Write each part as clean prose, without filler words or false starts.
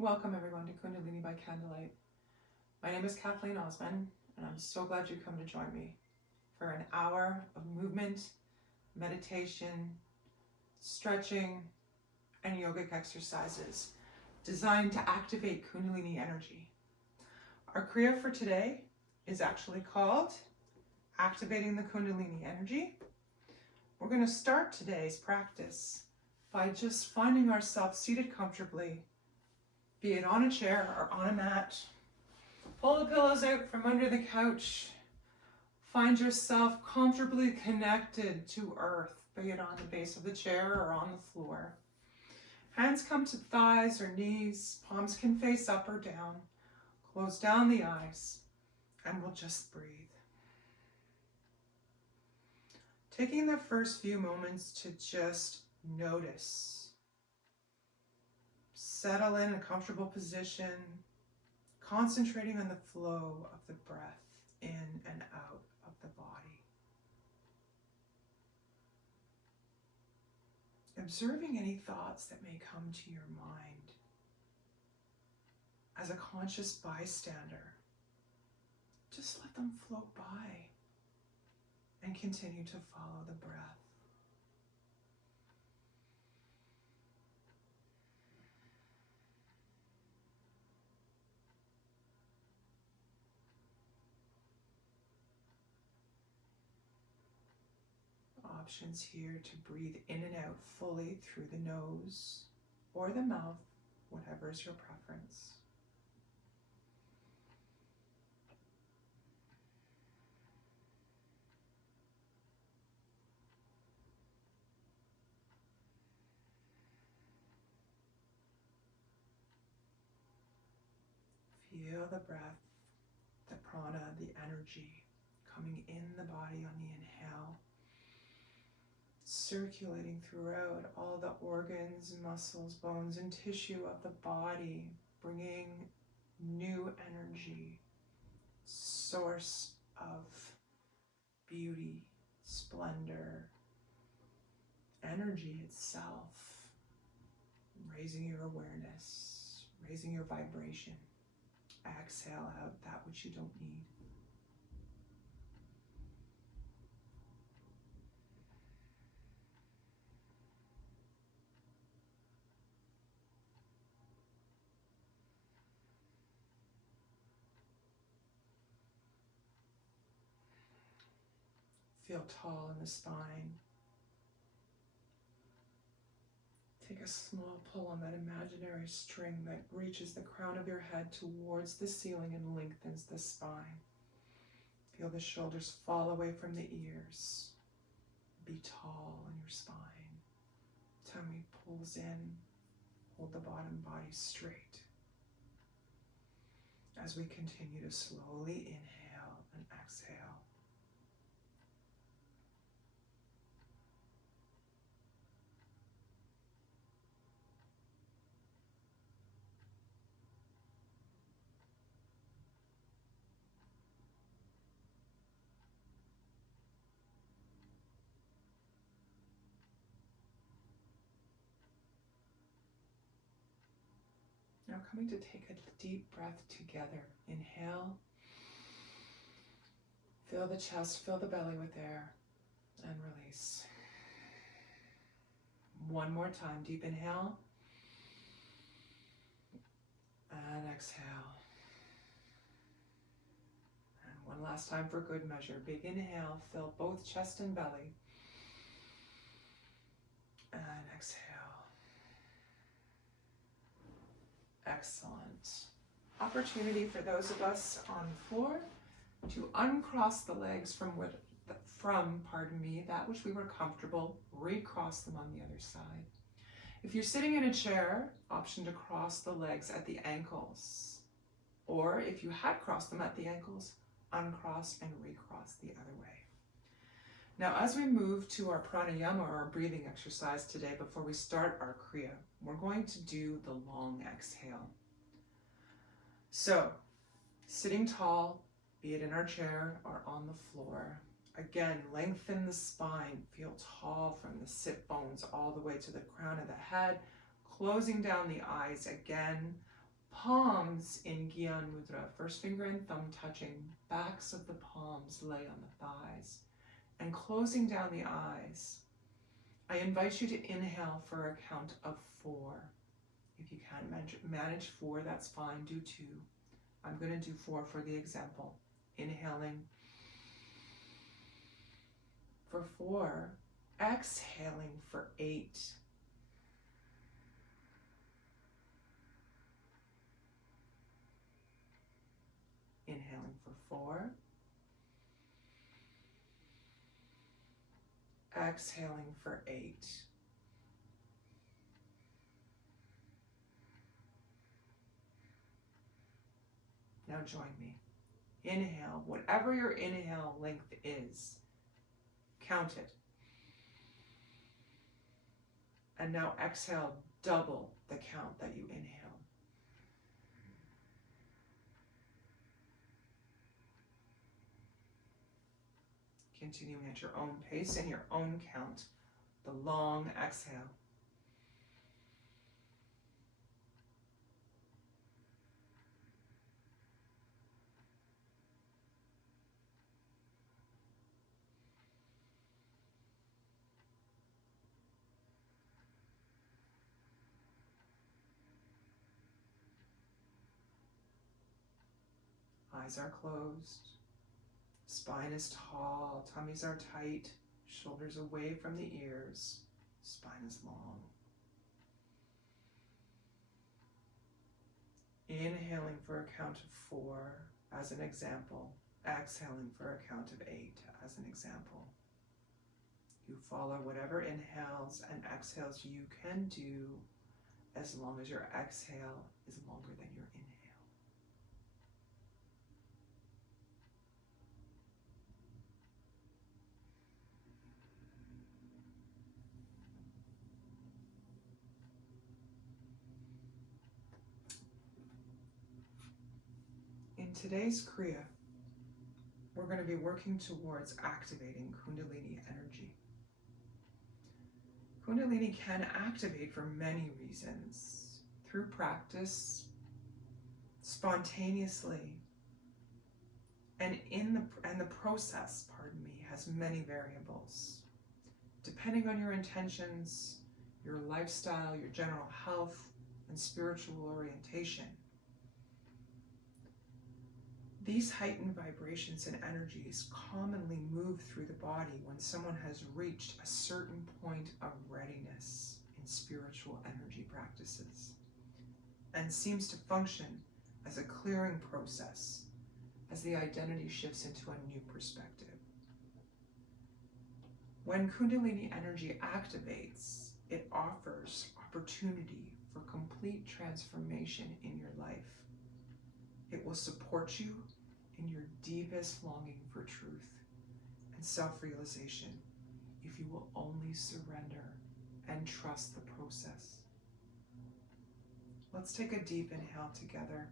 Welcome everyone to Kundalini by Candlelight. My name is Kathleen Osmond, and I'm so glad you come to join me for an hour of movement, meditation, stretching, and yogic exercises designed to activate Kundalini energy. Our Kriya for today is actually called Activating the Kundalini Energy. We're going to start today's practice by just finding ourselves seated comfortably, be it on a chair or on a mat. Pull the pillows out from under the couch. Find yourself comfortably connected to earth, be it on the base of the chair or on the floor. Hands come to thighs or knees. Palms can face up or down. Close down the eyes, and we'll just breathe. Taking the first few moments to just notice. Settle in a comfortable position, concentrating on the flow of the breath in and out of the body. Observing any thoughts that may come to your mind. As a conscious bystander, just let them float by and continue to follow the breath. Options here to breathe in and out fully through the nose or the mouth, whatever is your preference. Feel the breath, the prana, the energy coming in the body on the inhale, circulating throughout all the organs, muscles, bones, and tissue of the body, bringing new energy, source of beauty, splendor, energy itself, raising your awareness, raising your vibration. Exhale out that which you don't need. Feel tall in the spine. Take a small pull on that imaginary string that reaches the crown of your head towards the ceiling and lengthens the spine. Feel the shoulders fall away from the ears. Be tall in your spine. Tummy pulls in. Hold the bottom body straight. As we continue to slowly inhale and exhale. Now coming to take a deep breath together. Inhale. Fill the chest, fill the belly with air, and release. One more time. Deep inhale. And exhale. And one last time for good measure. Big inhale. Fill both chest and belly. And exhale. Excellent. Opportunity for those of us on the floor to uncross the legs from that which we were comfortable, recross them on the other side. If you're sitting in a chair, option to cross the legs at the ankles. Or if you had crossed them at the ankles, uncross and recross the other way. Now, as we move to our pranayama, or our breathing exercise today, before we start our Kriya, we're going to do the long exhale. So, sitting tall, be it in our chair or on the floor. Again, lengthen the spine, feel tall from the sit bones all the way to the crown of the head, closing down the eyes again, Palms in Gyan Mudra, first finger and thumb touching, backs of the palms lay on the thighs, and closing down the eyes. I invite you to inhale for a count of 4. If you can't manage 4, that's fine, do 2. I'm going to do 4 for the example. Inhaling for 4, exhaling for 8. Inhaling for 4. Exhaling for 8. Now join me. Inhale, whatever your inhale length is, count it. And now exhale, double the count that you inhale. Continuing at your own pace and your own count, the long exhale. Eyes are closed. Spine is tall, tummies are tight, shoulders away from the ears, spine is long. Inhaling for a count of 4 as an example, exhaling for a count of 8 as an example. You follow whatever inhales and exhales you can do as long as your exhale is longer than your inhale. In today's Kriya, we're going to be working towards activating Kundalini energy. Kundalini can activate for many reasons, through practice, spontaneously, and the process, has many variables. Depending on your intentions, your lifestyle, your general health, and spiritual orientation. These heightened vibrations and energies commonly move through the body when someone has reached a certain point of readiness in spiritual energy practices, and seems to function as a clearing process as the identity shifts into a new perspective. When Kundalini energy activates, it offers opportunity for complete transformation in your life. It will support you in your deepest longing for truth and self-realization if you will only surrender and trust the process. Let's take a deep inhale together.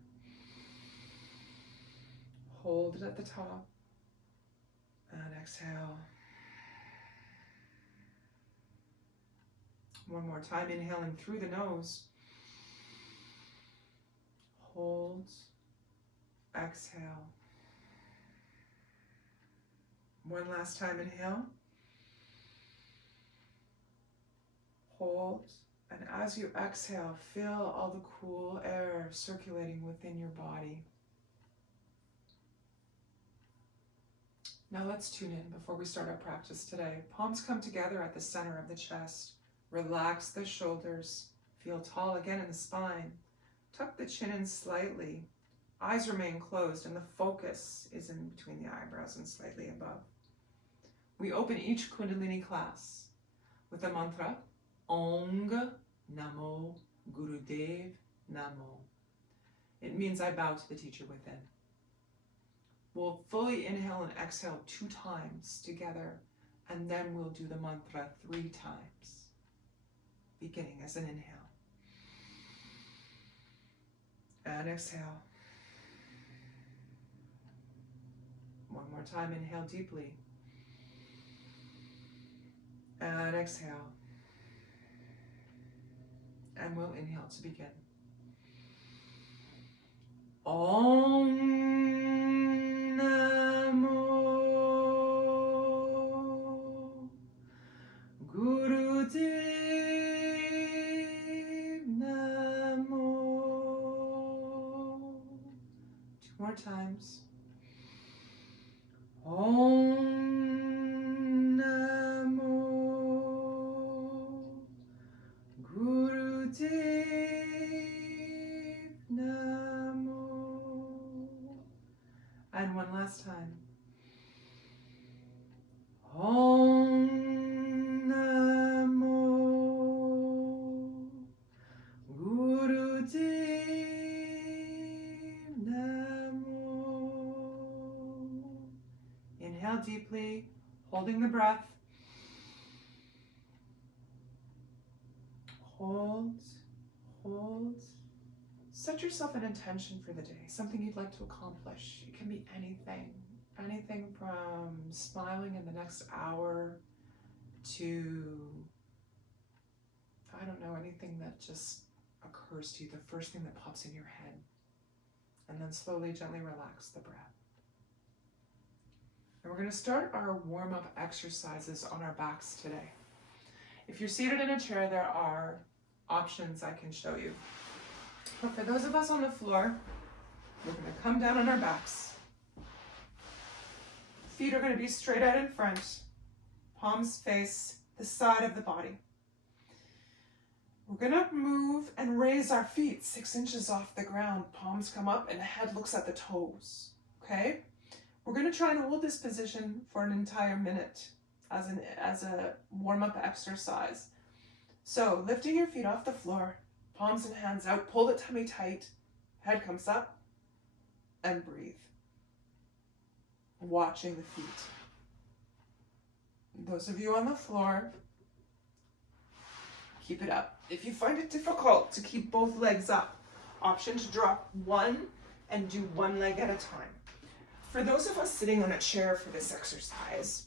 Hold it at the top and exhale. One more time, inhaling through the nose. Hold, exhale. One last time, inhale. Hold, and as you exhale, feel all the cool air circulating within your body. Now let's tune in before we start our practice today. Palms come together at the center of the chest. Relax the shoulders. Feel tall again in the spine. Tuck the chin in slightly. Eyes remain closed and the focus is in between the eyebrows and slightly above. We open each Kundalini class with the mantra Ong Namo Gurudev Namo. It means I bow to the teacher within. We'll fully inhale and exhale 2 times together, and then we'll do the mantra 3 times, beginning as an inhale. And exhale. One more time, inhale deeply. And exhale. And we'll inhale to begin. Om Namo Gurudev Namo. 2 more times. Om Namo Gurudev Namo. And one last time. Om Namo Gurudev Namo. Inhale deeply, holding the breath. Hold, hold. Set yourself an intention for the day, something you'd like to accomplish. It can be anything. Anything from smiling in the next hour to, I don't know, anything that just occurs to you, the first thing that pops in your head. And then slowly, gently relax the breath. And we're going to start our warm-up exercises on our backs today. If you're seated in a chair, there are options I can show you. But for those of us on the floor, we're going to come down on our backs. Feet are going to be straight out in front. Palms face the side of the body. We're going to move and raise our feet 6 inches off the ground. Palms come up and the head looks at the toes. Okay? We're going to try and hold this position for an entire minute as a warm-up exercise. So lifting your feet off the floor, palms and hands out, pull the tummy tight, head comes up, and breathe. Watching the feet. Those of you on the floor, keep it up. If you find it difficult to keep both legs up, option to drop one and do one leg at a time. For those of us sitting on a chair for this exercise,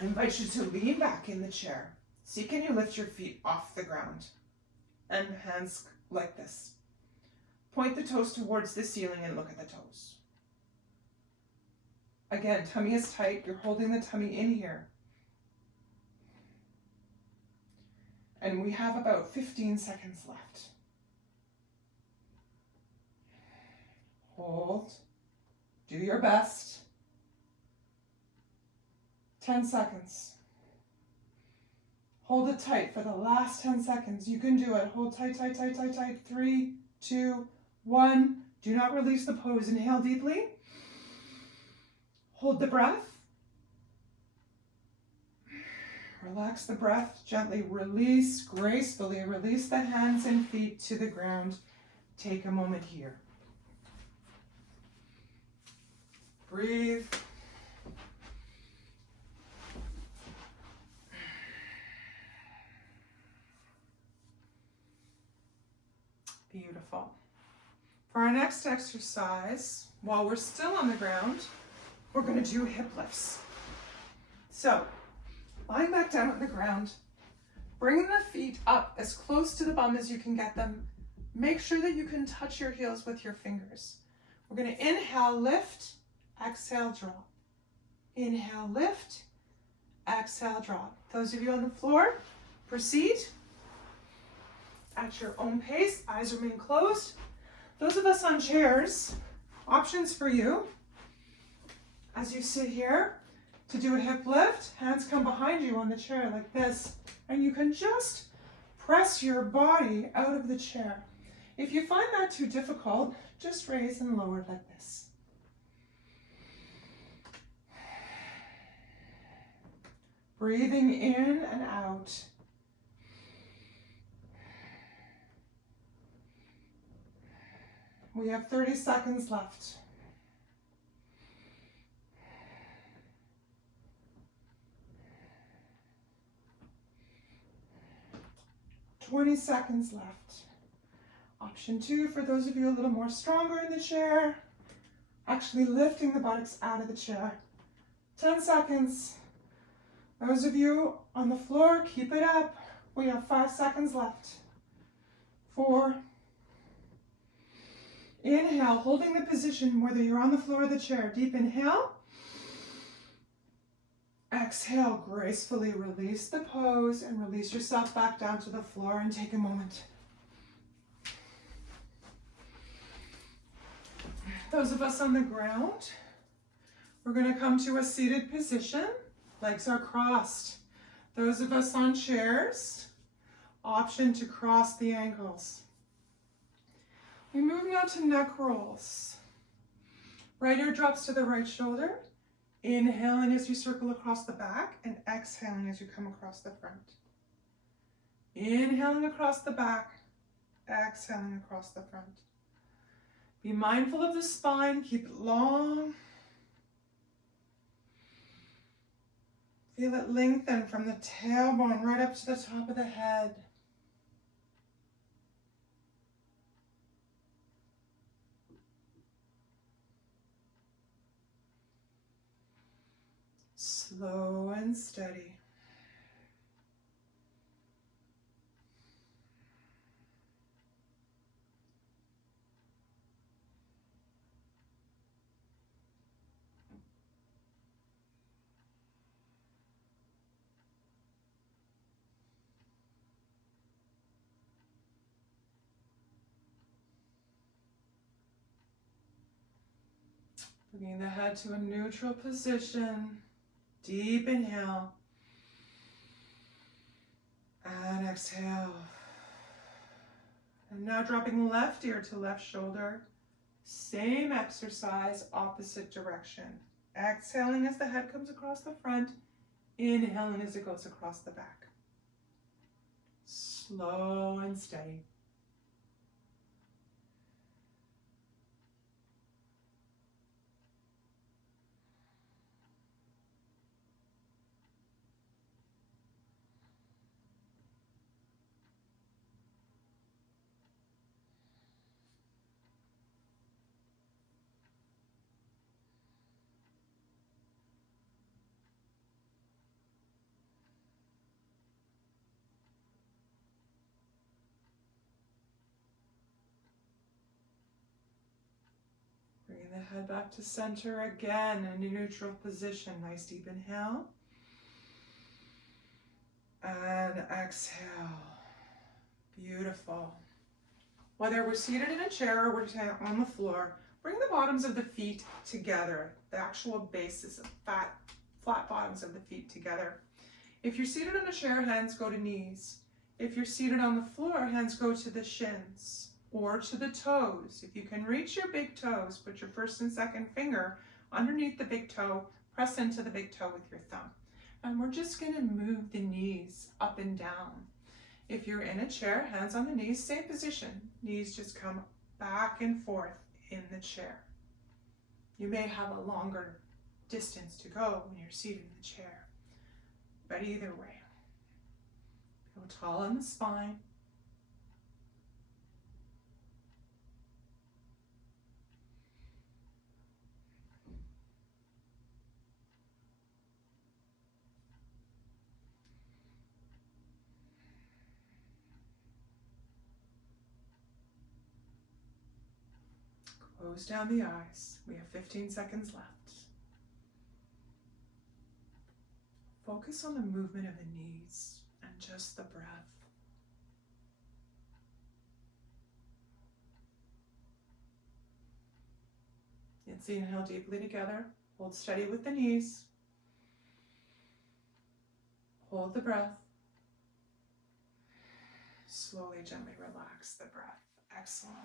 I invite you to lean back in the chair. See, can you lift your feet off the ground? And hands like this. Point the toes towards the ceiling and look at the toes. Again, tummy is tight. You're holding the tummy in here. And we have about 15 seconds left. Hold. Do your best. 10 seconds. Hold it tight for the last 10 seconds. You can do it. Hold tight, tight, tight, tight, tight. 3, 2, 1. Do not release the pose. Inhale deeply. Hold the breath. Relax the breath. Gently release, gracefully release the hands and feet to the ground. Take a moment here. Breathe. Beautiful. For our next exercise, while we're still on the ground, we're going to do hip lifts. So, lying back down on the ground, bringing the feet up as close to the bum as you can get them. Make sure that you can touch your heels with your fingers. We're going to inhale, lift, exhale, drop. Inhale, lift, exhale, drop. Those of you on the floor, proceed at your own pace. Eyes remain closed. Those of us on chairs, options for you. As you sit here, to do a hip lift, hands come behind you on the chair like this, and you can just press your body out of the chair. If you find that too difficult, just raise and lower like this. Breathing in and out. We have 30 seconds left. "20 seconds left. Option 2, for those of you a little more stronger in the chair, actually lifting the buttocks out of the chair. 10 seconds. Those of you on the floor, keep it up. We have 5 seconds left. 4, Inhale, holding the position whether you're on the floor or the chair. Deep inhale. Exhale, gracefully release the pose and release yourself back down to the floor and take a moment. Those of us on the ground, we're going to come to a seated position. Legs are crossed. Those of us on chairs, option to cross the ankles. We move now to neck rolls. Right ear drops to the right shoulder. Inhaling as you circle across the back and exhaling as you come across the front. Inhaling across the back, exhaling across the front. Be mindful of the spine, keep it long. Feel it lengthen from the tailbone right up to the top of the head. Slow and steady. Bringing the head to a neutral position. Deep inhale. And exhale. And now dropping left ear to left shoulder. Same exercise, opposite direction. Exhaling as the head comes across the front. Inhaling as it goes across the back. Slow and steady. Bringing the head back to center again in a neutral position. Nice deep inhale. And exhale. Beautiful. Whether we're seated in a chair or we're on the floor, bring the bottoms of the feet together. The actual bases of flat bottoms of the feet together. If you're seated on a chair, hands go to knees. If you're seated on the floor, hands go to the shins or to the toes. If you can reach your big toes, put your first and second finger underneath the big toe, press into the big toe with your thumb. And we're just going to move the knees up and down. If you're in a chair, hands on the knees, same position. Knees just come back and forth in the chair. You may have a longer distance to go when you're seated in the chair, but either way, go tall on the spine. Close down the eyes. We have 15 seconds left. Focus on the movement of the knees and just the breath. Let's inhale deeply together. Hold steady with the knees. Hold the breath. Slowly, gently relax the breath. Excellent.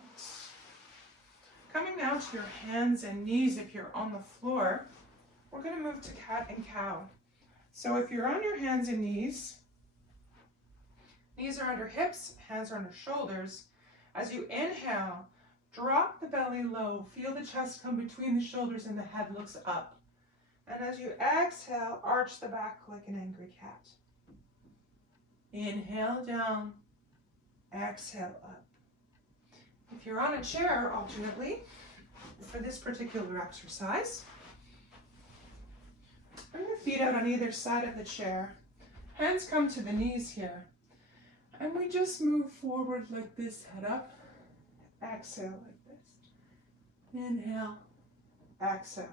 Coming now to your hands and knees if you're on the floor, we're going to move to cat and cow. So if you're on your hands and knees are under hips, hands are under shoulders. As you inhale, drop the belly low. Feel the chest come between the shoulders and the head looks up. And as you exhale, arch the back like an angry cat. Inhale down, exhale up. If you're on a chair, alternately, for this particular exercise, bring the feet out on either side of the chair. Hands come to the knees here. And we just move forward like this, head up. Exhale like this. Inhale, exhale.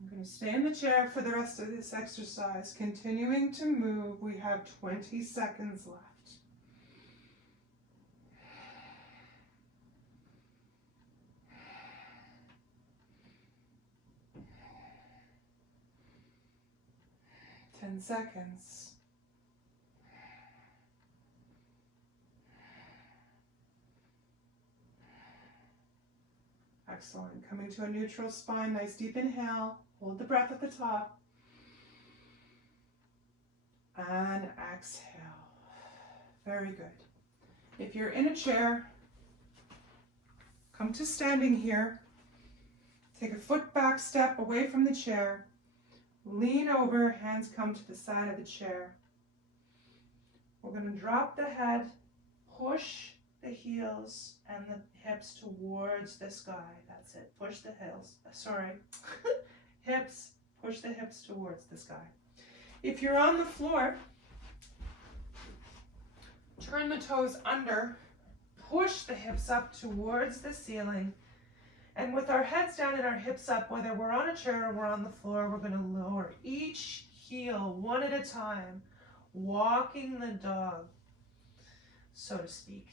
I'm going to stay in the chair for the rest of this exercise, continuing to move. We have 20 seconds left. Seconds. Excellent. Coming to a neutral spine, nice deep inhale. Hold the breath at the top. And exhale. Very good. If you're in a chair, come to standing here. Take a foot back step away from the chair. Lean over, hands come to the side of the chair. We're going to drop the head, push the heels and the hips towards the sky. That's it. Push the hips, push the hips towards the sky. If you're on the floor, turn the toes under, push the hips up towards the ceiling. And with our heads down and our hips up, whether we're on a chair or we're on the floor, we're going to lower each heel one at a time, walking the dog, so to speak.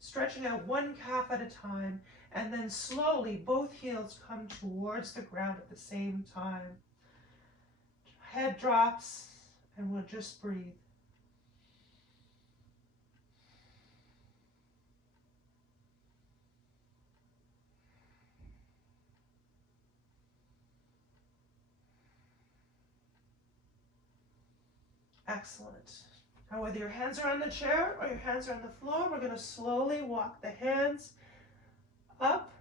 Stretching out one calf at a time, and then slowly both heels come towards the ground at the same time. Head drops, and we'll just breathe. Excellent. Now whether your hands are on the chair or your hands are on the floor, we're going to slowly walk the hands up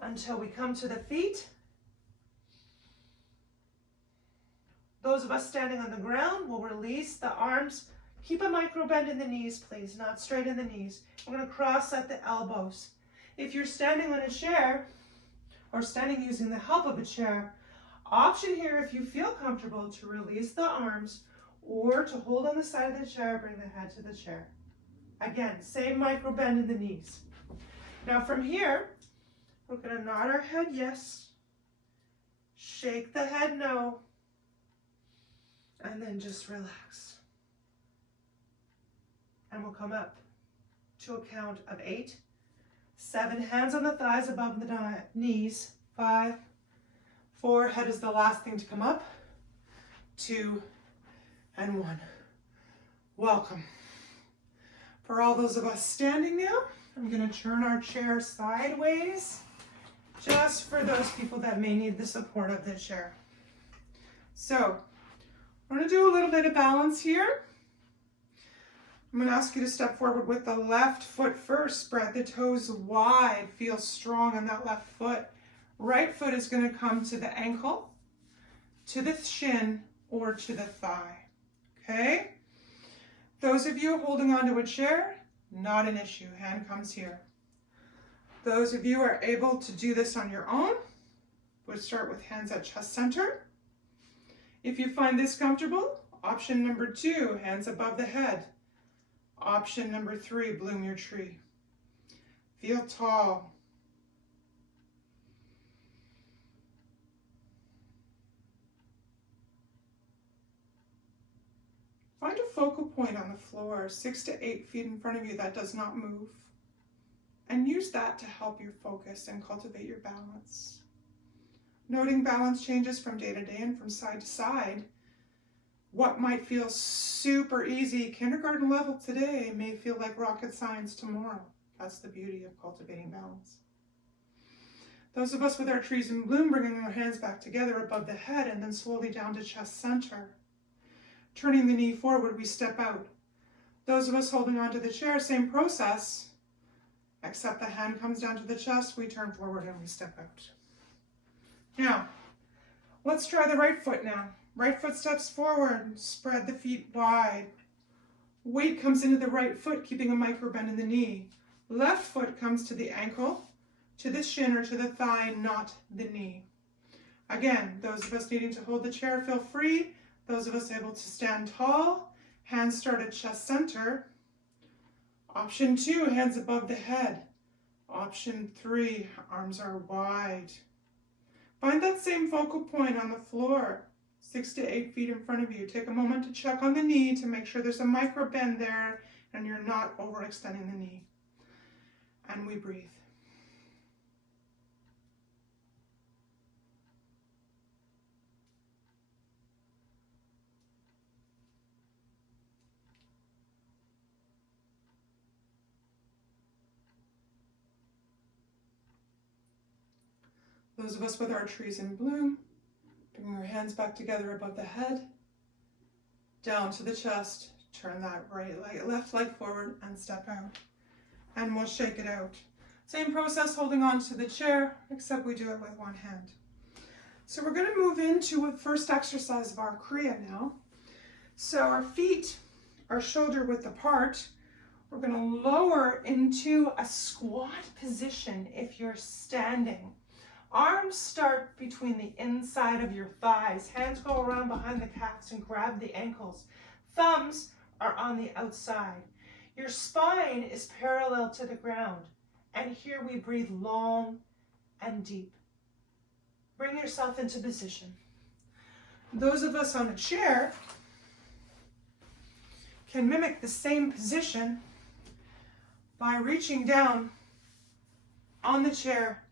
until we come to the feet. Those of us standing on the ground will release the arms. Keep a micro bend in the knees, please, not straight in the knees. We're going to cross at the elbows. If you're standing on a chair or standing using the help of a chair, option here, if you feel comfortable, to release the arms or to hold on the side of the chair, bring the head to the chair. Again, same micro bend in the knees. Now from here, we're going to nod our head yes, shake the head no, and then just relax. And we'll come up to a count of 8, 7, hands on the thighs above the knees, 5, 4, head is the last thing to come up, 2, and 1. Welcome. For all those of us standing now, I'm going to turn our chair sideways, just for those people that may need the support of the chair. So, we're going to do a little bit of balance here. I'm going to ask you to step forward with the left foot first. Spread the toes wide. Feel strong on that left foot. Right foot is going to come to the ankle, to the shin, or to the thigh. Okay? Those of you holding onto a chair, not an issue. Hand comes here. Those of you who are able to do this on your own, we'll start with hands at chest center. If you find this comfortable, option number 2, hands above the head. Option number 3, bloom your tree. Feel tall. Find a focal point on the floor, 6 to 8 feet in front of you that does not move. And use that to help you focus and cultivate your balance. Noting balance changes from day to day and from side to side. What might feel super easy kindergarten level today may feel like rocket science tomorrow. That's the beauty of cultivating balance. Those of us with our trees in bloom, bringing our hands back together above the head and then slowly down to chest center. Turning the knee forward, we step out. Those of us holding onto the chair, same process, except the hand comes down to the chest, we turn forward and we step out. Now, let's try the right foot now. Right foot steps forward, spread the feet wide. Weight comes into the right foot, keeping a micro bend in the knee. Left foot comes to the ankle, to the shin or to the thigh, not the knee. Again, those of us needing to hold the chair, feel free. Those of us able to stand tall, hands start at chest center. Option 2, hands above the head. Option 3, arms are wide. Find that same focal point on the floor, 6 to 8 feet in front of you. Take a moment to check on the knee to make sure there's a micro bend there and you're not overextending the knee. And we breathe. Those of us with our trees in bloom, bring our hands back together above the head, down to the chest, turn that left leg forward and step out. And we'll shake it out. Same process, holding on to the chair, except we do it with one hand. So we're going to move into a first exercise of our Kriya now. So our feet are shoulder width apart. We're going to lower into a squat position if you're standing. Arms start between the inside of your thighs. Hands go around behind the calves and grab the ankles. Thumbs are on the outside. Your spine is parallel to the ground. And here we breathe long and deep. Bring yourself into position. Those of us on a chair can mimic the same position by reaching down on the chair,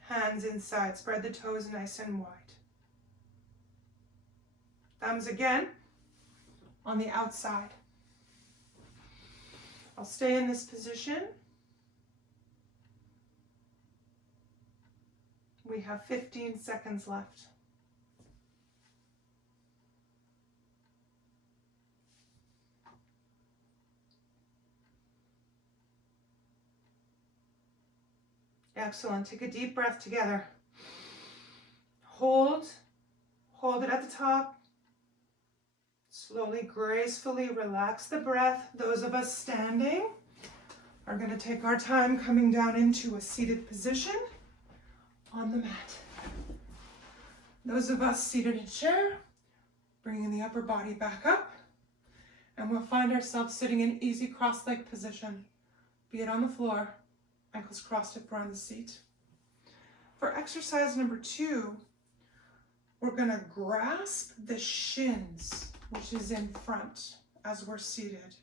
hands inside. Spread the toes nice and wide. Thumbs again on the outside. I'll stay in this position. We have 15 seconds left. Excellent. Take a deep breath together. Hold it at the top. Slowly, gracefully relax the breath. Those of us standing are going to take our time coming down into a seated position on the mat. Those of us seated in a chair, bringing the upper body back up, and we'll find ourselves sitting in easy cross-leg position, be it on the floor, ankles crossed if we're on the seat. For exercise number 2, we're going to grasp the shins, which is in front as we're seated.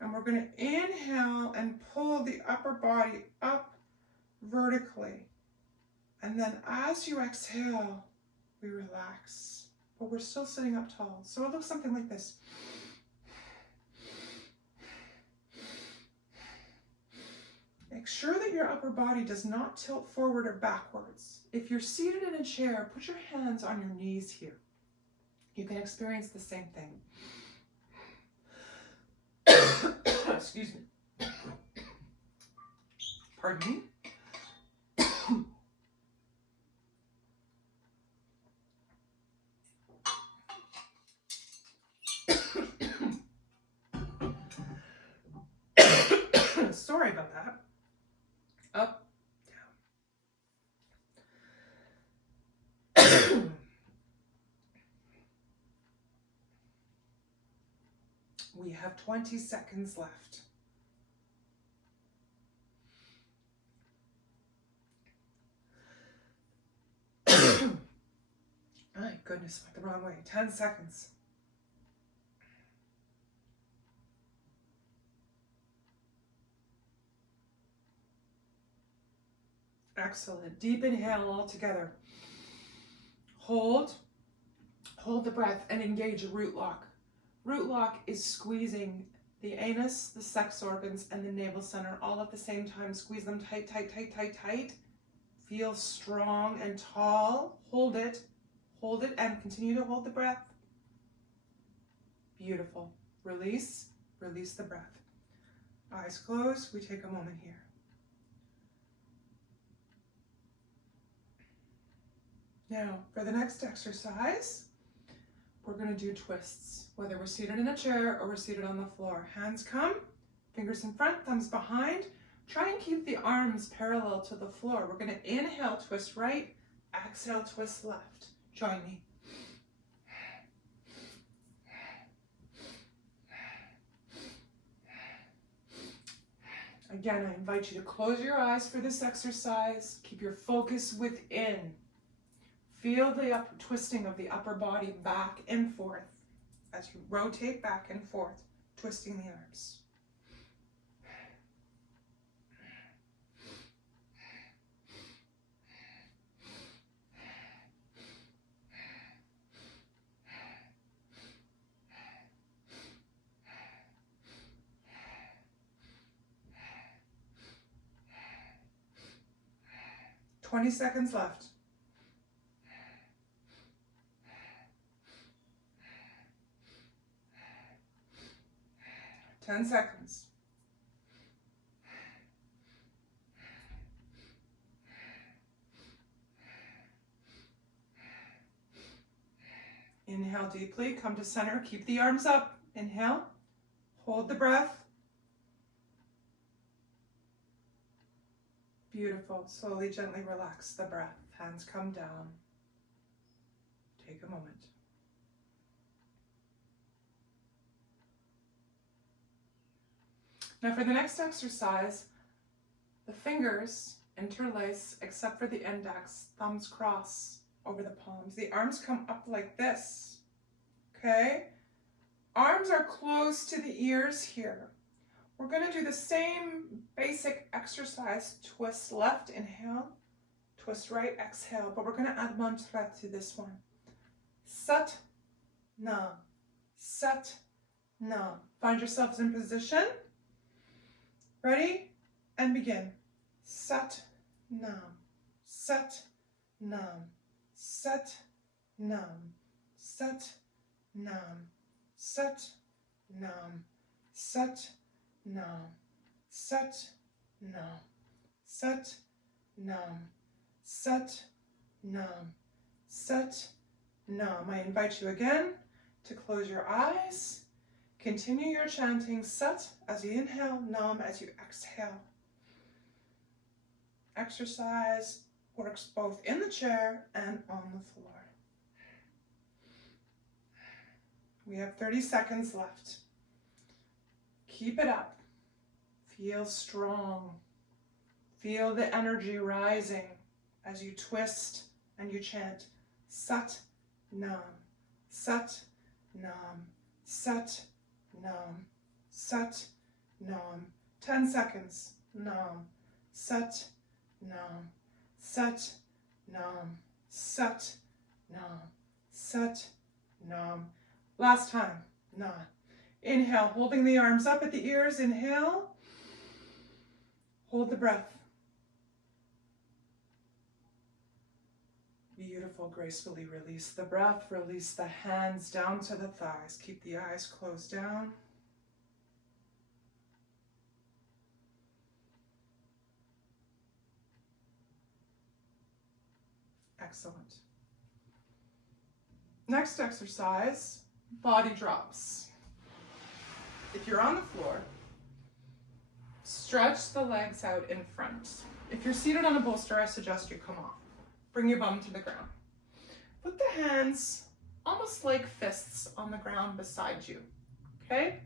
And we're going to inhale and pull the upper body up vertically. And then as you exhale, we relax. But we're still sitting up tall. So it looks something like this. Make sure that your upper body does not tilt forward or backwards. If you're seated in a chair, put your hands on your knees here. You can experience the same thing. Excuse me. Pardon me. Sorry about that. Up, down. We have 20 seconds left. My goodness, went the wrong way. 10 seconds. Excellent. Deep inhale all together. Hold the breath and engage a root lock. Root lock is squeezing the anus, the sex organs, and the navel center all at the same time. Squeeze them tight, tight, tight, tight, tight. Feel strong and tall. Hold it, and continue to hold the breath. Beautiful. Release the breath. Eyes closed. We take a moment here. Now, for the next exercise, we're going to do twists, whether we're seated in a chair or we're seated on the floor. Hands come, fingers in front, thumbs behind. Try and keep the arms parallel to the floor. We're going to inhale, twist right, exhale, twist left. Join me. Again, I invite you to close your eyes for this exercise. Keep your focus within. Feel the twisting of the upper body back and forth as you rotate back and forth, twisting the arms. 20 seconds left. Ten seconds. Inhale deeply, come to center, keep the arms up. Inhale, hold the breath. Beautiful. Slowly, gently relax the breath. Hands come down. Take a moment. Now for the next exercise, the fingers interlace except for the index, thumbs cross over the palms. The arms come up like this, okay? Arms are close to the ears here. We're gonna do the same basic exercise. Twist left, inhale. Twist right, exhale. But we're gonna add mantra to this one. Sat, Nam. Sat, Nam. Find yourselves in position. Ready? And begin. Sat, Nam. Sat, Nam. Sat, Nam. Sat, Nam. Sat, Nam. Sat, Nam. Sat, Nam. Sat, Nam. Sat, Nam. Sat, Nam. I invite you again to close your eyes. Continue your chanting Sat as you inhale, Nam as you exhale. Exercise works both in the chair and on the floor. We have 30 seconds left. Keep it up. Feel strong. Feel the energy rising as you twist and you chant Sat Nam, Sat Nam, Sat Nam, Sat Nam. 10 seconds. Nam, Sat Nam, Sat Nam, Sat Nam, Sat Nam. Last time. Nam. Inhale, holding the arms up at the ears. Inhale. Hold the breath. Beautiful. Gracefully release the breath. Release the hands down to the thighs. Keep the eyes closed down. Excellent. Next exercise, body drops. If you're on the floor, stretch the legs out in front. If you're seated on a bolster, I suggest you come off. Bring your bum to the ground. Put the hands almost like fists on the ground beside you, okay?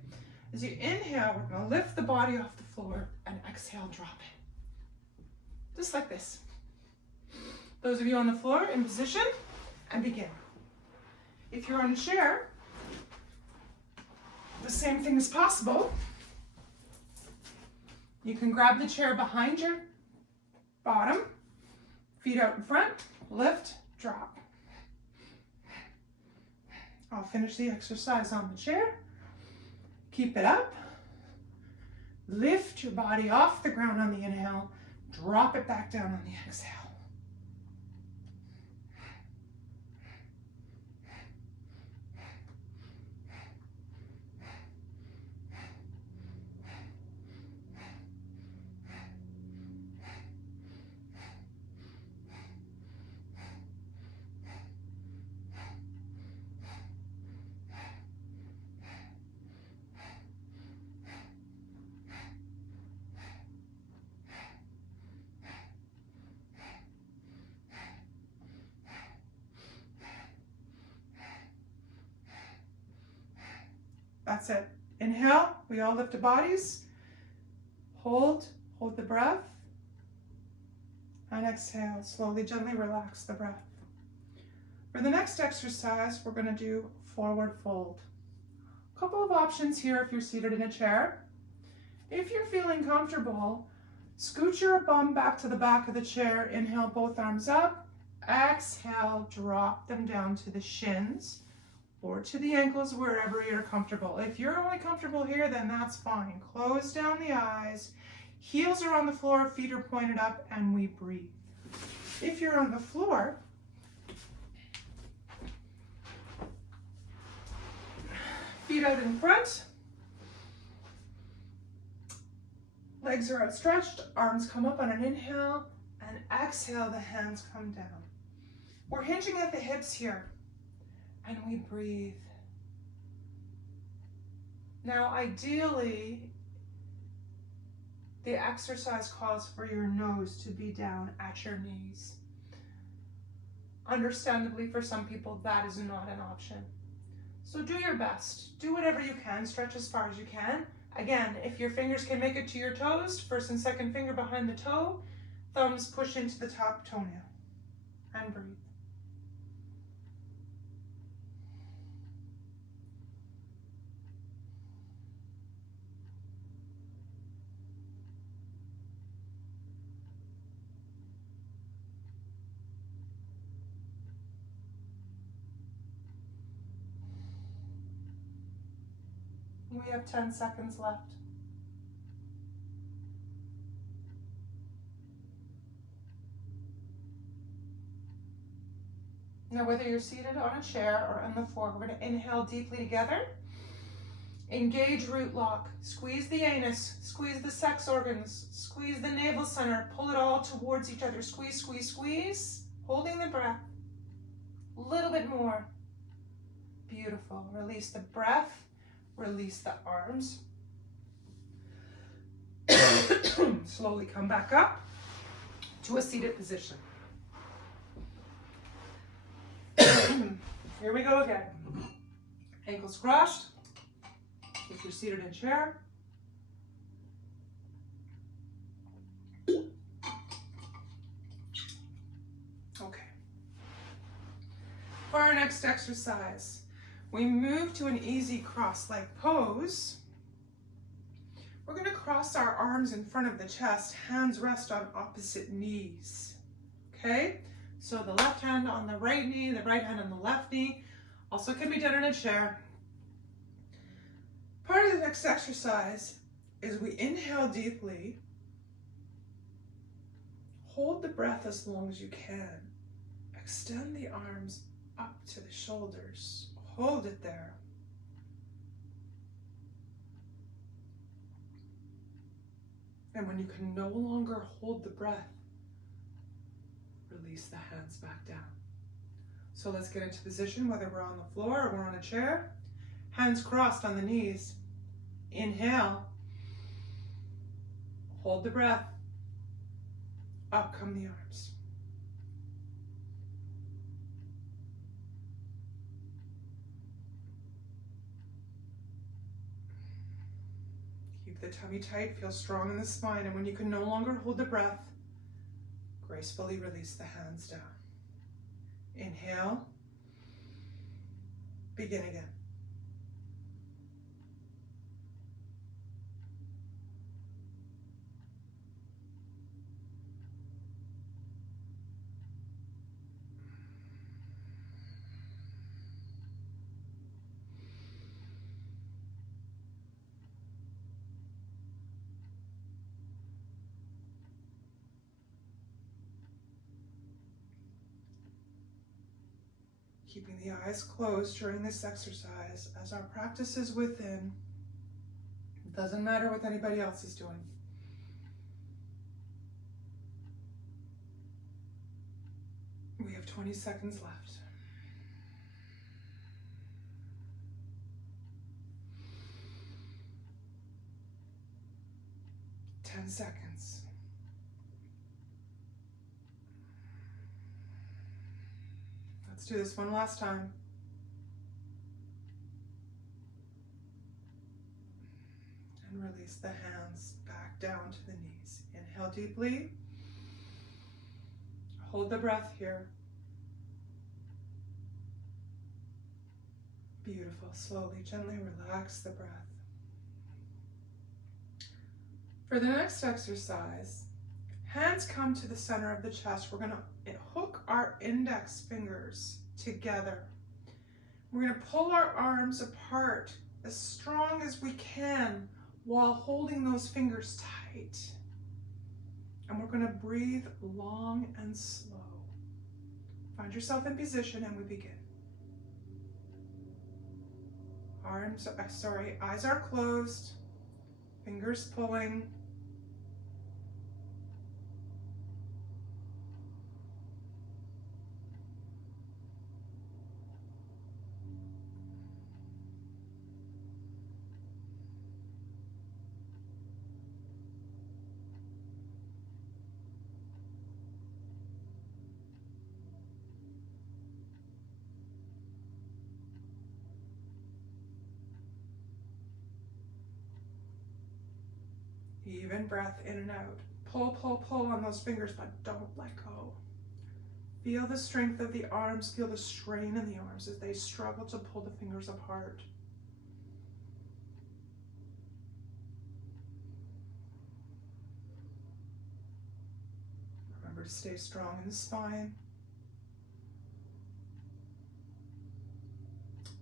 As you inhale, we're gonna lift the body off the floor and exhale, drop it. Just like this. Those of you on the floor in position and begin. If you're on a chair, the same thing is possible. You can grab the chair behind your bottom, feet out in front, lift, drop. I'll finish the exercise on the chair. Keep it up. Lift your body off the ground on the inhale, drop it back down on the exhale. That's it. Inhale, we all lift the bodies. Hold the breath. And exhale, slowly, gently relax the breath. For the next exercise, we're going to do forward fold. A couple of options here if you're seated in a chair. If you're feeling comfortable, scoot your bum back to the back of the chair. Inhale, both arms up. Exhale, drop them down to the shins or to the ankles, wherever you're comfortable. If you're only comfortable here, then that's fine. Close down the eyes. Heels are on the floor, feet are pointed up, and we breathe. If you're on the floor, feet out in front, legs are outstretched, arms come up on an inhale, and exhale, the hands come down. We're hinging at the hips here, and we breathe. Now, ideally, the exercise calls for your nose to be down at your knees. Understandably, for some people, that is not an option. So do your best. Do whatever you can. Stretch as far as you can. Again, if your fingers can make it to your toes, first and second finger behind the toe, thumbs push into the top toenail, and breathe. We have 10 seconds left. Now, whether you're seated on a chair or on the floor, we're going to inhale deeply together. Engage root lock. Squeeze the anus, squeeze the sex organs, squeeze the navel center, pull it all towards each other. Squeeze, squeeze, squeeze. Holding the breath. A little bit more. Beautiful. Release the breath. Release the arms. Slowly come back up to a seated position. Here we go again. Ankles crossed. If you're seated in chair. Okay. For our next exercise, we move to an easy cross-leg pose. We're going to cross our arms in front of the chest, hands rest on opposite knees. Okay? So the left hand on the right knee, the right hand on the left knee. Also can be done in a chair. Part of the next exercise is we inhale deeply. Hold the breath as long as you can. Extend the arms up to the shoulders. Hold it there. And when you can no longer hold the breath, release the hands back down. So let's get into position, whether we're on the floor or we're on a chair. Hands crossed on the knees. Inhale. Hold the breath. Up come the arms. Keep the tummy tight, feel strong in the spine, and when you can no longer hold the breath, gracefully release the hands down. Inhale. Begin again. Keeping the eyes closed during this exercise as our practice is within. It doesn't matter what anybody else is doing. We have 20 seconds left. Ten seconds. Let's do this one last time. And release the hands back down to the knees. Inhale deeply. Hold the breath here. Beautiful. Slowly, gently relax the breath. For the next exercise, hands come to the center of the chest. We're going to hook our index fingers together. We're going to pull our arms apart as strong as we can while holding those fingers tight. And we're going to breathe long and slow. Find yourself in position and we begin. Eyes are closed, fingers pulling. Even breath in and out. Pull, pull, pull on those fingers, but don't let go. Feel the strength of the arms, feel the strain in the arms as they struggle to pull the fingers apart. Remember to stay strong in the spine.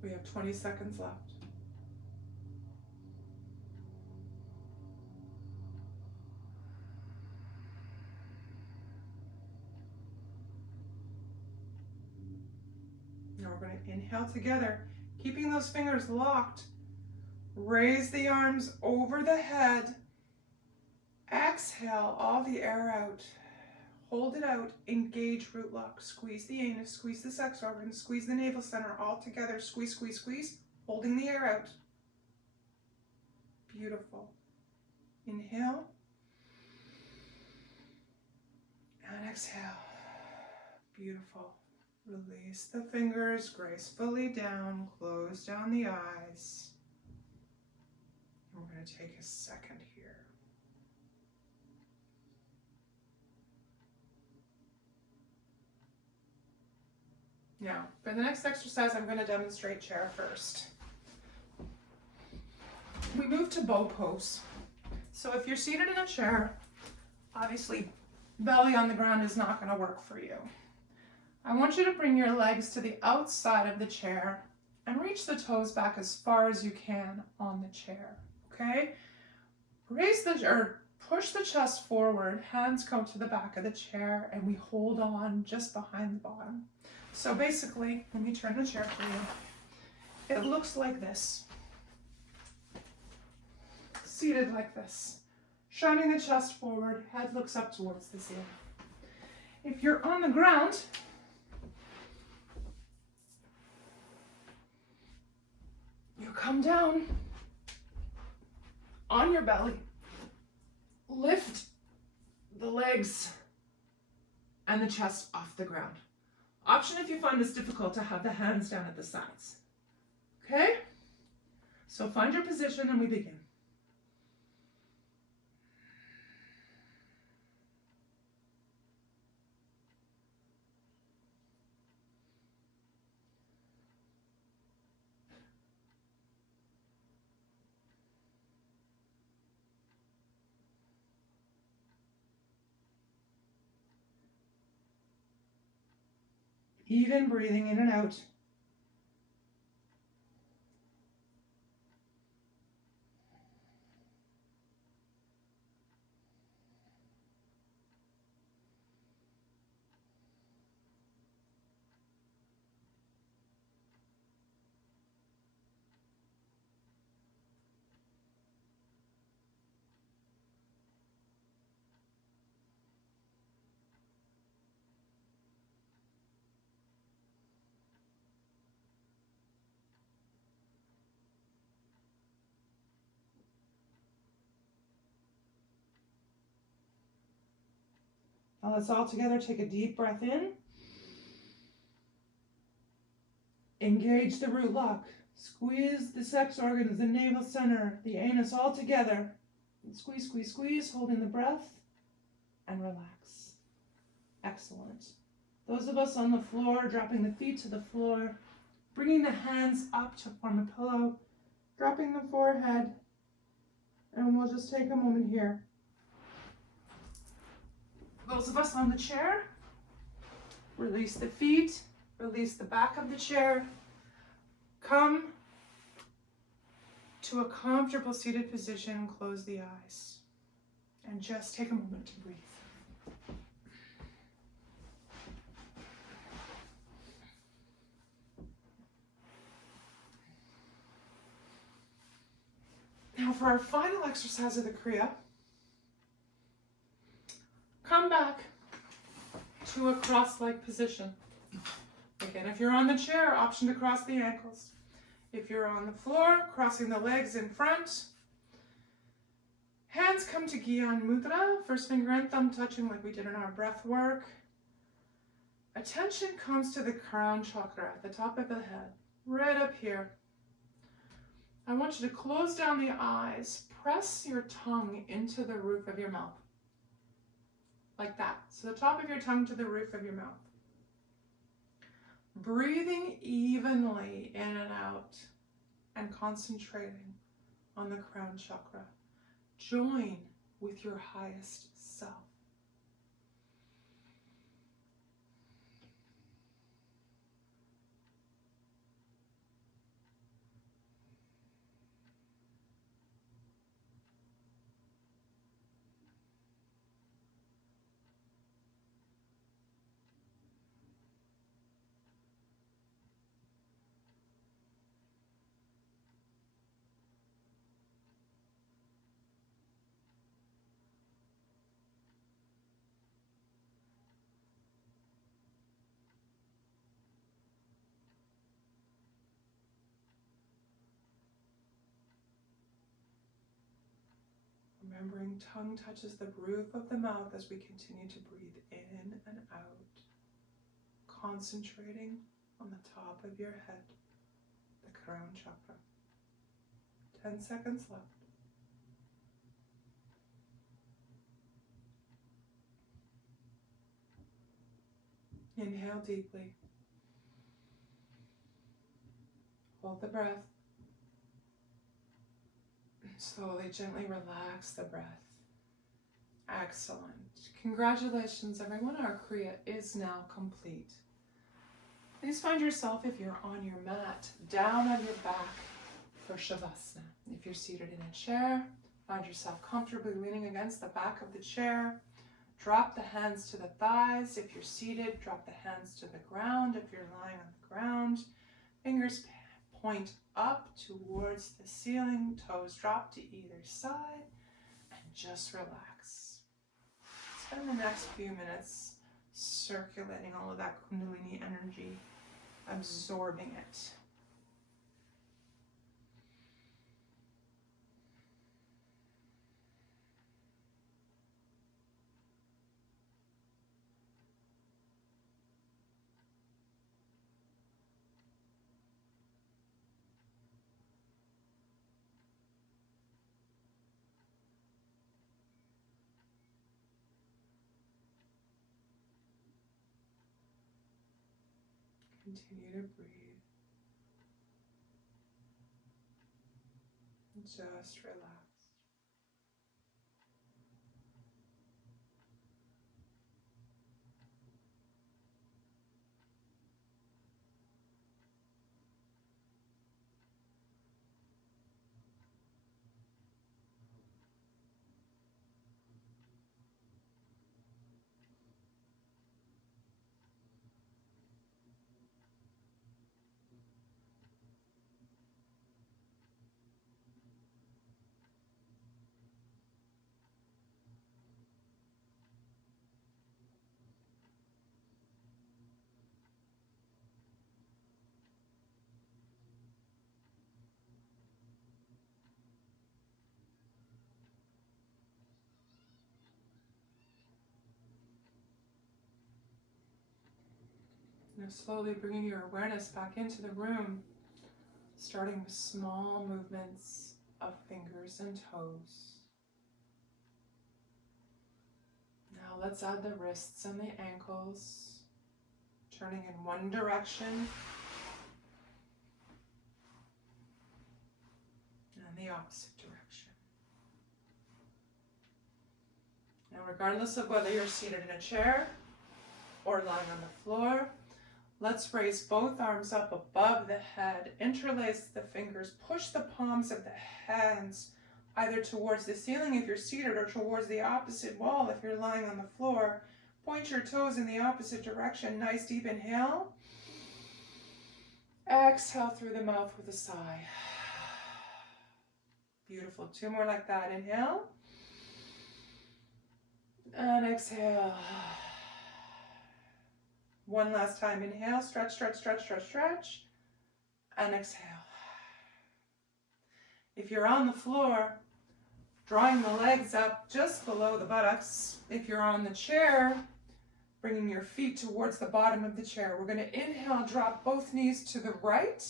We have 20 seconds left. Now we're going to inhale together, keeping those fingers locked. Raise the arms over the head. Exhale all the air out. Hold it out. Engage root lock. Squeeze the anus, squeeze the sex organ, squeeze the navel center all together. Squeeze, squeeze, squeeze. Holding the air out. Beautiful. Inhale. And exhale. Beautiful. Release the fingers gracefully down. Close down the eyes. We're going to take a second here. Now, for the next exercise, I'm going to demonstrate chair first. We move to bow pose. So if you're seated in a chair, obviously belly on the ground is not going to work for you. I want you to bring your legs to the outside of the chair and reach the toes back as far as you can on the chair, okay? Push the chest forward, hands come to the back of the chair, and we hold on just behind the bottom. So basically, let me turn the chair for you. It looks like this. Seated like this. Shining the chest forward, head looks up towards the ceiling. If you're on the ground, you come down on your belly, lift the legs and the chest off the ground. Option if you find this difficult to have the hands down at the sides. Okay? So find your position and we begin. Even breathing in and out. Now let's all together take a deep breath in. Engage the root lock. Squeeze the sex organs, the navel center, the anus all together. And squeeze, squeeze, squeeze, holding the breath, and relax. Excellent. Those of us on the floor, dropping the feet to the floor, bringing the hands up to form a pillow, dropping the forehead, and we'll just take a moment here. Those of us on the chair, release the feet, release the back of the chair, come to a comfortable seated position, close the eyes, and just take a moment to breathe. Now for our final exercise of the Kriya, come back to a cross-leg position. Again, if you're on the chair, option to cross the ankles. If you're on the floor, crossing the legs in front. Hands come to Gyan Mudra, first finger and thumb touching like we did in our breath work. Attention comes to the crown chakra at the top of the head, right up here. I want you to close down the eyes, press your tongue into the roof of your mouth. Like that. So the top of your tongue to the roof of your mouth. Breathing evenly in and out and concentrating on the crown chakra. Join with your highest self. Remembering tongue touches the roof of the mouth as we continue to breathe in and out. Concentrating on the top of your head, the crown chakra. 10 seconds left. Inhale deeply. Hold the breath. Slowly, gently relax the breath. Excellent. Congratulations, everyone. Our Kriya is now complete. Please find yourself, if you're on your mat, down on your back for Shavasana. If you're seated in a chair, find yourself comfortably leaning against the back of the chair. Drop the hands to the thighs. If you're seated, drop the hands to the ground. If you're lying on the ground, fingers point up towards the ceiling, toes drop to either side, and just relax. Spend the next few minutes circulating all of that Kundalini energy, absorbing it. Continue to breathe. Just relax. Now slowly bringing your awareness back into the room. starting with small movements of fingers and toes. Now let's add the wrists and the ankles, turning in one direction and the opposite direction. Now, regardless of whether you're seated in a chair or lying on the floor, let's raise both arms up above the head, interlace the fingers, push the palms of the hands either towards the ceiling if you're seated or towards the opposite wall if you're lying on the floor. Point your toes in the opposite direction. Nice deep inhale. Exhale through the mouth with a sigh. Beautiful. 2 more like that. Inhale. And exhale. 1 last time. Inhale, stretch, stretch, stretch, stretch, stretch. And exhale. If you're on the floor, drawing the legs up just below the buttocks. If you're on the chair, bringing your feet towards the bottom of the chair. We're going to inhale, drop both knees to the right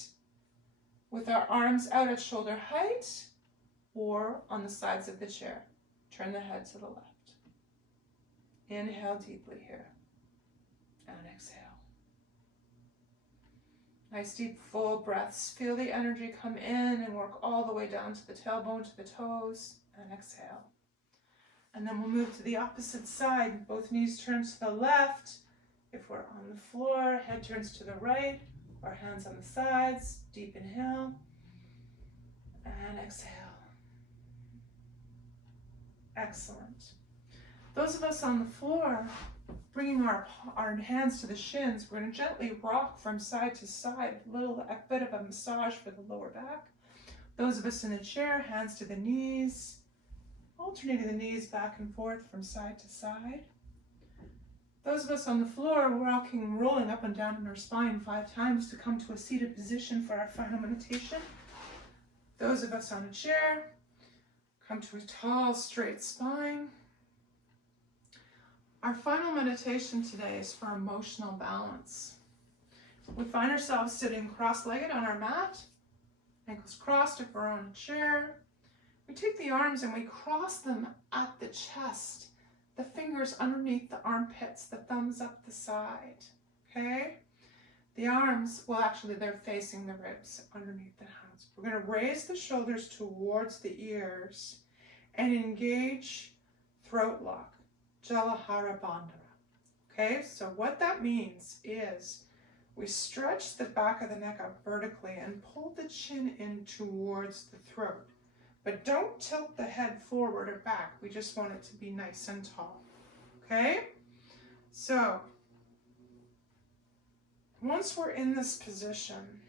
with our arms out at shoulder height or on the sides of the chair. Turn the head to the left. Inhale deeply here and exhale. Nice deep full breaths. Feel the energy come in and work all the way down to the tailbone, to the toes, and exhale. And then we'll move to the opposite side. Both knees turn to the left. If we're on the floor, head turns to the right, our hands on the sides. Deep inhale and exhale. Excellent. Those of us on the floor, bringing our hands to the shins, we're going to gently rock from side to side, a bit of a massage for the lower back. Those of us in the chair, hands to the knees, alternating the knees back and forth from side to side. Those of us on the floor, rocking, rolling up and down in our spine 5 times to come to a seated position for our final meditation. Those of us on a chair, come to a tall, straight spine. Our final meditation today is for emotional balance. We find ourselves sitting cross-legged on our mat, ankles crossed if we're on a chair. We take the arms and we cross them at the chest, the fingers underneath the armpits, the thumbs up the side, okay? The arms, well actually they're facing the ribs underneath the hands. We're going to raise the shoulders towards the ears and engage throat lock. Jalahara Bandhara. Okay, so what that means is we stretch the back of the neck up vertically and pull the chin in towards the throat. But don't tilt the head forward or back. We just want it to be nice and tall. Okay? So, once we're in this position,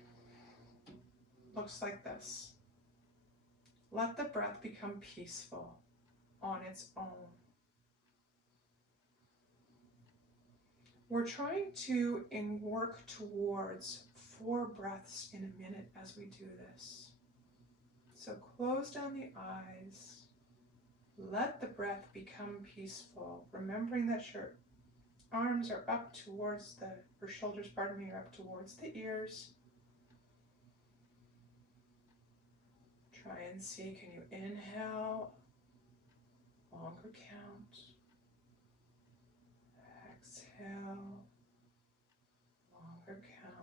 looks like this. Let the breath become peaceful on its own. We're trying to work towards 4 breaths in a minute as we do this. So close down the eyes. Let the breath become peaceful, remembering that your arms are up towards or shoulders, pardon me, are up towards the ears. Try and see, can you inhale, longer count. Exhale, longer count.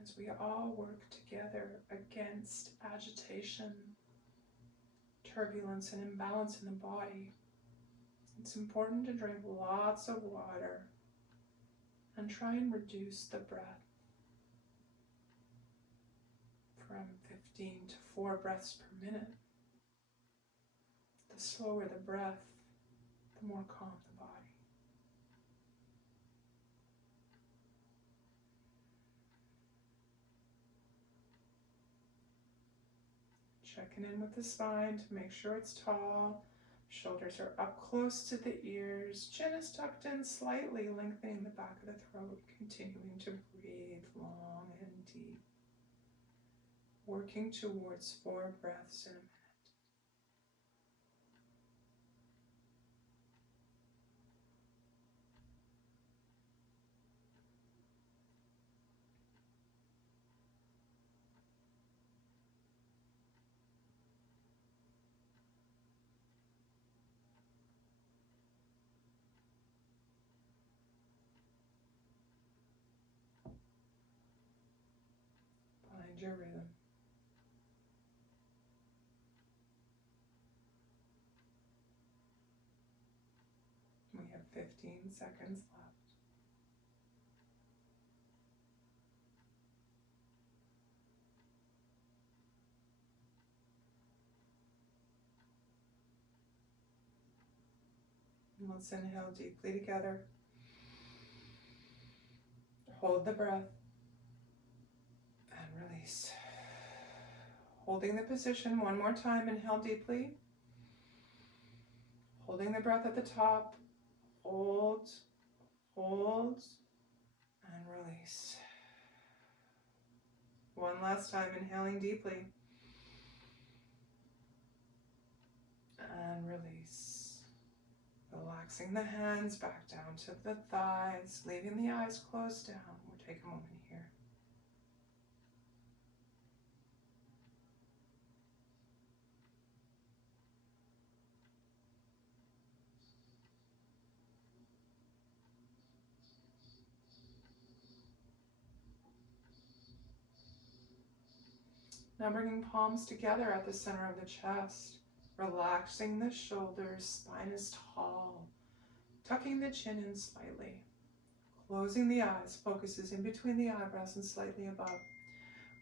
As we all work together against agitation, turbulence, and imbalance in the body, it's important to drink lots of water and try and reduce the breath from 15 to 4 breaths per minute. The slower the breath, the more calm the body. Checking in with the spine to make sure it's tall. Shoulders are up close to the ears. Chin is tucked in slightly, lengthening the back of the throat. Continuing to breathe long and deep. Working towards 4 breaths in a minute. Find your rhythm. We have 15 seconds left. And let's inhale deeply together. Hold the breath and release. Holding the position one more time, inhale deeply. Holding the breath at the top. Hold, hold, and release. One last time, inhaling deeply. And release. Relaxing the hands back down to the thighs, leaving the eyes closed down. We'll take a moment here. Now bringing palms together at the center of the chest, relaxing the shoulders, spine is tall, tucking the chin in slightly. Closing the eyes, focus is in between the eyebrows and slightly above.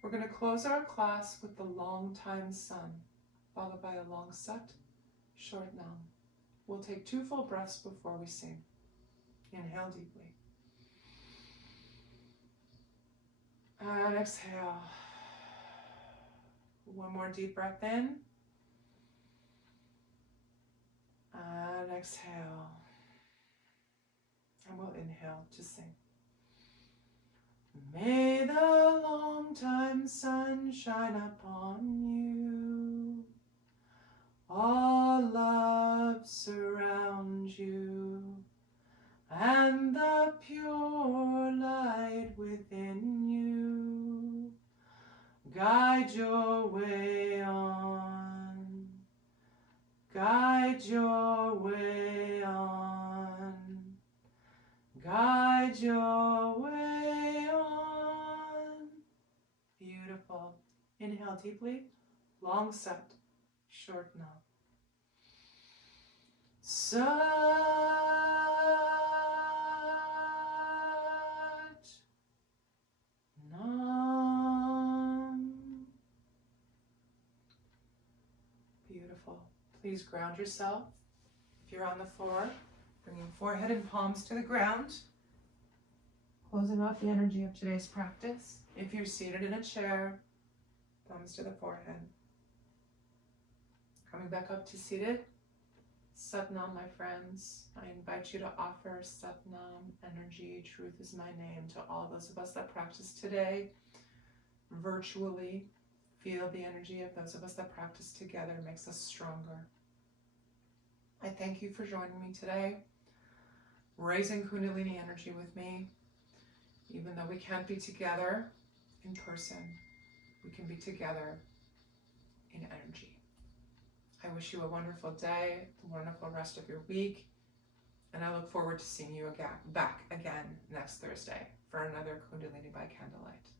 We're going to close our class with the long time sun, followed by a long sat, short nam. We'll take 2 full breaths before we sing. Inhale deeply. And exhale. One more deep breath in. And exhale. And we'll inhale to sing. May the long time sun shine upon you. All love surround you. And the pure light within you guide your way on, guide your way on, guide your way on. Beautiful. Inhale deeply, long set, short nam. Sat nam. Beautiful. Please ground yourself. If you're on the floor, bringing forehead and palms to the ground. Closing off the energy of today's practice. If you're seated in a chair, thumbs to the forehead. Coming back up to seated. Satnam, my friends. I invite you to offer Satnam energy. Truth is my name to all those of us that practice today virtually. Feel the energy of those of us that practice together makes us stronger. I thank you for joining me today, raising Kundalini energy with me. Even though we can't be together in person, we can be together in energy. I wish you a wonderful day, a wonderful rest of your week, and I look forward to seeing you back again next Thursday for another Kundalini by Candlelight.